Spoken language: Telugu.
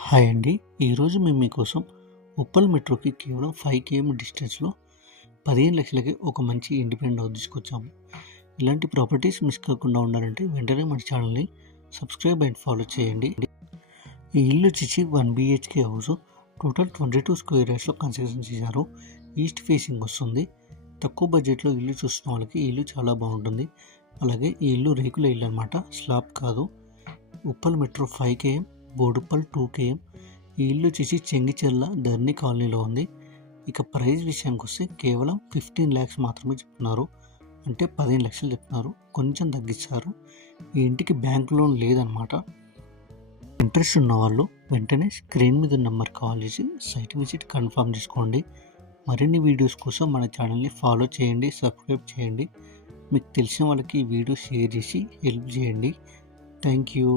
హాయ్ అండి. ఈరోజు మేము మీకోసం ఉప్పల్ మెట్రోకి కేవలం 5 కేఎం డిస్టెన్స్‌లో 15 లక్షలకి ఒక మంచి ఇండిపెండెంట్ హౌస్ తీసుకొచ్చాము. ఇలాంటి ప్రాపర్టీస్ మిస్ కాకుండా ఉండాలంటే వెంటనే మన ఛానల్‌ని సబ్స్క్రైబ్ అండ్ ఫాలో చేయండి. ఈ ఇల్లు వచ్చేసి 1 బీహెచ్‌కే హౌస్. టోటల్ 22 స్క్వేర్ యార్డ్స్‌లో కన్స్ట్రక్షన్ చేశారు. ఈస్ట్ ఫేసింగ్ వస్తుంది. తక్కువ బడ్జెట్‌లో ఇల్లు చూస్తున్న వాళ్ళకి ఈ ఇల్లు చాలా బాగుంటుంది. అలాగే ఈ ఇల్లు రేకుల ఇల్లు అనమాట, స్లాబ్ కాదు. Uppal metro 5 KM, Boduppal 2 KM. ఈ ఇల్లు వచ్చేసి చెంగిచెర్ల ధర్ని కాలనీలో ఉంది. ఇక ప్రైస్ విషయానికి వస్తే కేవలం 15 lakhs మాత్రమే చెప్తున్నారు. అంటే 15 లక్షలు చెప్తున్నారు. కొంచెం తగ్గిస్తారు. ఈ ఇంటికి బ్యాంక్ లోన్ లేదనమాట. ఇంట్రెస్ట్ ఉన్న వాళ్ళు వెంటనే స్క్రీన్ మీద నెంబర్ కాల్ చేసి సైట్ విజిట్ కన్ఫర్మ్ చేసుకోండి. మరిన్ని వీడియోస్ కోసం మన ఛానల్ని ఫాలో చేయండి, సబ్స్క్రైబ్ చేయండి. మీకు తెలిసిన వాళ్ళకి ఈ వీడియో షేర్ చేసి హెల్ప్ చేయండి. Thank you.